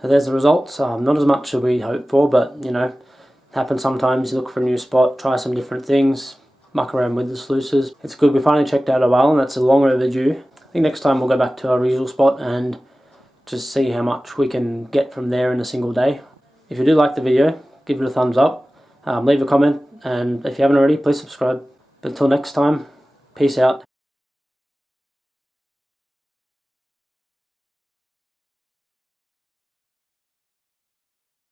So there's the results. Not as much as we hoped for, but you know, it happens sometimes. You look for a new spot, try some different things, muck around with the sluices. It's good. We finally checked out Oallen. That's a long overdue. I think next time we'll go back to our usual spot and just see how much we can get from there in a single day. If you do like the video, give it a thumbs up, leave a comment, and if you haven't already, please subscribe. But until next time, peace out.